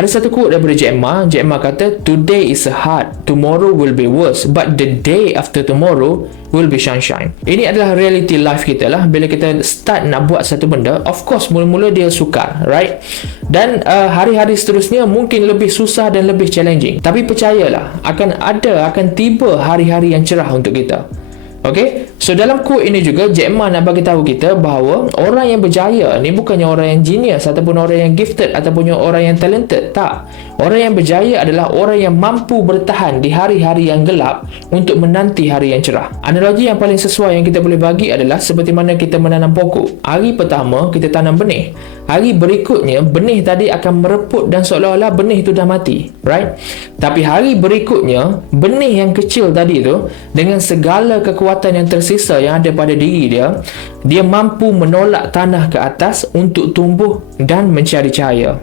Ada satu quote daripada Jack Ma. Jack Ma kata, today is hard, tomorrow will be worse, but the day after tomorrow will be sunshine. Ini adalah reality life kita lah. Bila kita start nak buat satu benda, of course mula-mula dia sukar, right? Dan hari-hari seterusnya mungkin lebih susah dan lebih challenging. Tapi percayalah, akan tiba hari-hari yang cerah untuk kita. Okay, so dalam quote ini juga Jack Ma nak bagi tahu kita bahawa orang yang berjaya ni bukannya orang yang genius ataupun orang yang gifted ataupun orang yang talented. Tak. Orang yang berjaya adalah orang yang mampu bertahan di hari-hari yang gelap untuk menanti hari yang cerah. Analogi yang paling sesuai yang kita boleh bagi adalah seperti mana kita menanam pokok. Hari pertama kita tanam benih. Hari berikutnya benih tadi akan mereput dan seolah-olah benih itu dah mati, right? Tapi hari berikutnya benih yang kecil tadi tu dengan segala kekuatan yang tersisa yang ada pada diri dia mampu menolak tanah ke atas untuk tumbuh dan mencari cahaya.